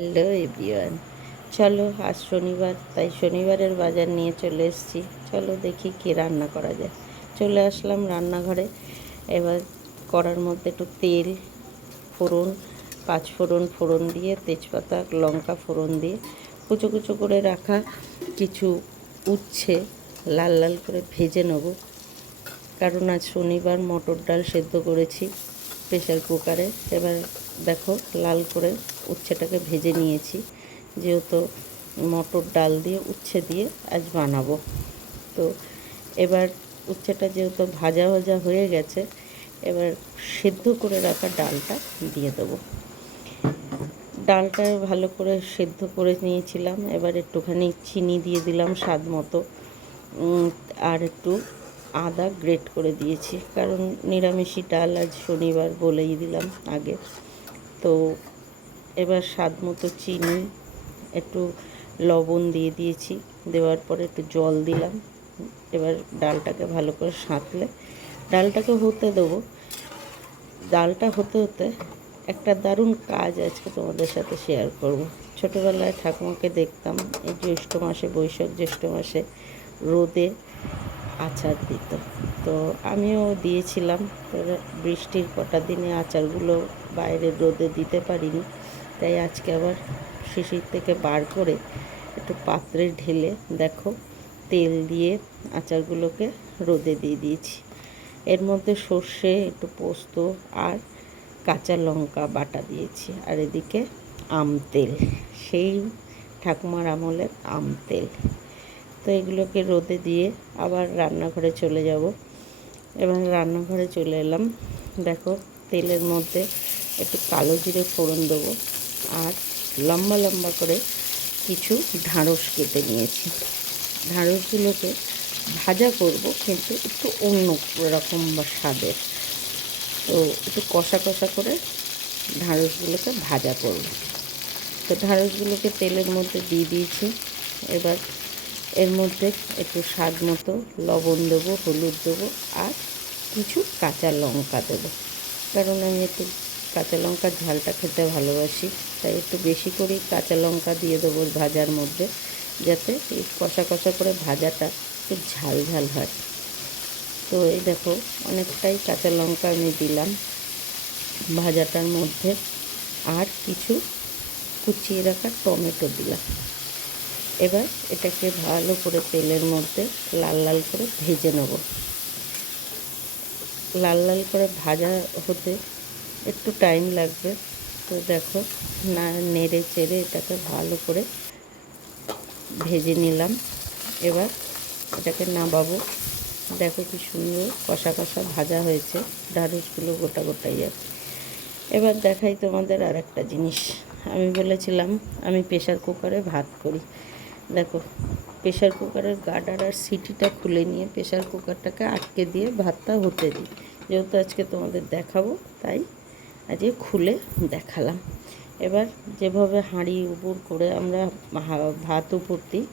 Hello everyone, চলো আজ শনিবার, তাই শনিবারের বাজার নিয়ে চলে এসেছি। চলো দেখি কী রান্না করা যায়। চলে আসলাম রান্নাঘরে। এবার কড়ার মধ্যে একটু তেল, ফোড়ন, ফোড়ন দিয়ে, তেজপাতা, লঙ্কা ফোড়ন দিয়ে কুচো কুচো করে রাখা কিছু উচ্ছে লাল লাল করে ভেজে নেব। কারণ আজ শনিবার মটর ডাল সেদ্ধ করেছি প্রেশার কুকারে। এবার দেখো লাল করে উচ্ছেটাকে ভেজে নিয়েছি, যেহেতু মটর ডাল দিয়ে উচ্ছে দিয়ে আজ বানাবো। তো এবার উচ্ছেটা যেহেতু ভাজা ভাজা হয়ে গেছে, এবার সেদ্ধ করে রাখা ডালটা দিয়ে দেবো। ডালটা ভালো করে সেদ্ধ করে নিয়েছিলাম। এবার একটুখানি চিনি দিয়ে দিলাম স্বাদ মতো, আর একটু আদা গ্রেট করে দিয়েছি, কারণ নিরামিষি ডাল আজ শনিবার বলেই দিলাম আগে। তো এবার স্বাদ মতো চিনি, একটু লবণ দিয়ে দিয়েছি, দেওয়ার পরে একটু জল দিলাম। এবার ডালটাকে ভালো করে সাঁতলে ডালটাকে হতে দেবো। ডালটা হতে হতে একটা দারুণ কাজ আজকে তোমাদের সাথে শেয়ার করব। ছোটোবেলায় ঠাকুমাকে দেখতাম এই জ্যৈষ্ঠ মাসে, বৈশাখ জ্যৈষ্ঠ মাসে রোদে আচার দিত। তো আমিও দিয়েছিলাম। তো বৃষ্টির কটা দিনে আচারগুলো বাইরে রোদে দিতে পারিনি, তাই আজকে আবার শিশির থেকে বার করে একটু পাত্রে ঢেলে দেখো তেল দিয়ে আচারগুলোকে রোদে দিয়ে দিয়েছি। এর মধ্যে সর্ষে, একটু পোস্ত আর কাঁচা লঙ্কা বাটা দিয়েছি, আর এদিকে আম তেল, সেই ঠাকুমার আমলের আম তেল। তো এগুলোকে রোদে দিয়ে আবার রান্নাঘরে চলে যাব। এবার রান্নাঘরে চলে এলাম। দেখো তেলের মধ্যে একটু কালো জিরে ফোড়ন দেবো, আর লম্বা লম্বা করে কিছু ঢ্যাঁড়স কেটে নিয়েছি। ঢ্যাঁড়সগুলোকে ভাজা করব, কিন্তু একটু অন্য রকম বা স্বাদের। তো একটু কষা কষা করে ঢ্যাঁড়সগুলোকে ভাজা করব। তো ঢ্যাঁড়সগুলোকে তেলের মধ্যে দিয়ে দিয়েছি। এবার এর মধ্যে একটু স্বাদ মতো লবণ দেবো, হলুদ দেবো, আর কিছু কাঁচা লঙ্কা দেবো, কারণ আমি একটু কাঁচা লঙ্কার ঝালটা খেতে ভালোবাসি। তাই একটু বেশি করেই কাঁচা লঙ্কা দিয়ে দেবো ভাজার মধ্যে, যাতে এই কষা কষা করে ভাজাটা একটু ঝাল ঝাল হয়। তো এই দেখো অনেকটাই কাঁচা লঙ্কা আমি দিলাম ভাজাটার মধ্যে, আর কিছু কুচিয়ে রাখা টমেটো দিলাম। এবার এটাকে ভালো করে তেলের মধ্যে লাল লাল করে ভেজে নেব। লাল লাল করে ভাজা হতে একটু টাইম লাগবে। তো দেখো না নেড়ে চেড়ে এটাকে ভালো করে ভেজে নিলাম। এবার এটাকে নামাবো। দেখো কি সুন্দর কষা কষা ভাজা হয়েছে, ঢ্যাঁড়সগুলো গোটা গোটাই আছে। এবার দেখাই তোমাদের আর একটা জিনিস। আমি বলেছিলাম আমি প্রেশার কুকারে ভাত করি। দেখো প্রেশার কুকারের গার্ডার আর সিটিটা খুলে নিয়ে প্রেশার কুকারটাকে আটকে দিয়ে ভাতটা হতে দিই। যেহেতু আজকে তোমাদের দেখাবো, তাই আজকে খুলে দেখালাম। এবার যেভাবে হাঁড়ি উপর করে আমরা ভাত উপর দিই,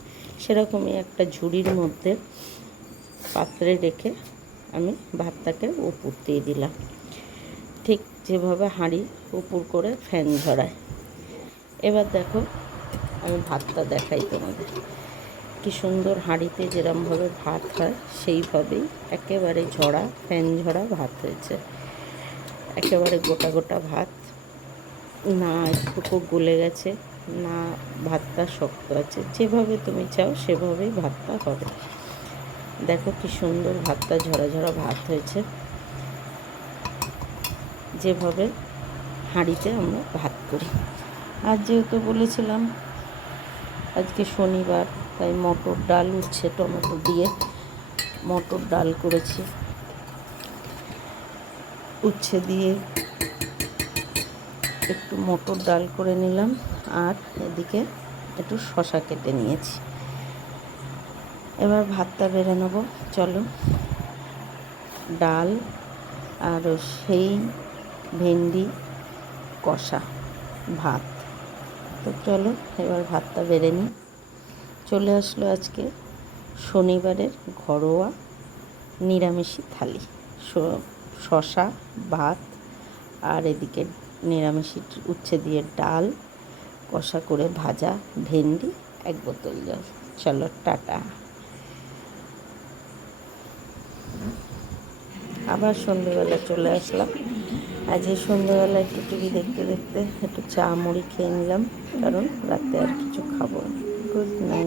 সেরকমই একটা ঝুড়ির মধ্যে পাত্রে রেখে আমি ভাতটাকে উপর দিয়ে দিলাম, ঠিক যেভাবে হাঁড়ি উপর করে ফ্যান ঝরায়। এবার দেখো আমি ভাতটা দেখাই তোমাদের। কি সুন্দর হাঁড়িতে যেরমভাবে ভাত হয় সেইভাবেই একেবারে ঝরা, ফ্যান ঝরা ভাত হয়েছে। একেবারে গোটা গোটা ভাত, না একটুকু গলে গেছে, না ভাতটা শক্ত আছে। যেভাবে তুমি চাও সেভাবেই ভাতটা হবে। দেখো কি সুন্দর ভাতটা ঝরা ঝরা ভাত হয়েছে, যেভাবে হাঁড়িতে আমরা ভাত করি। আর যেহেতু বলেছিলাম আজকে শনিবার, তাই মটর ডাল, উচ্ছে টমেটো দিয়ে মটর ডাল করেছি। উচ্ছে দিয়ে একটু মটর ডাল করে নিলাম, আর এদিকে একটু শসা কেটে নিয়েছি। এবার ভাতটা বেড়ে নেব। চলো, ডাল আর সেই ভেন্ডি কষা ভাত। তো চলো এবার ভাতটা বেড়ে নিই। চলে আসলো আজকে শনিবারের ঘরোয়া নিরামিষি থালি। শসা ভাত, আর এদিকে নিরামিষি উচ্ছে দিয়ে ডাল, কষা করে ভাজা ভেন্ডি, 1 বোতল জল। চলো টাটা। আবার সন্ধ্যেবেলা চলে আসলাম। আজকে সন্ধ্যেবেলা একটু টিভি দেখতে দেখতে একটু চা মুড়ি খেয়ে নিলাম, কারণ রাতে আর কিছু খাবো না। Good night.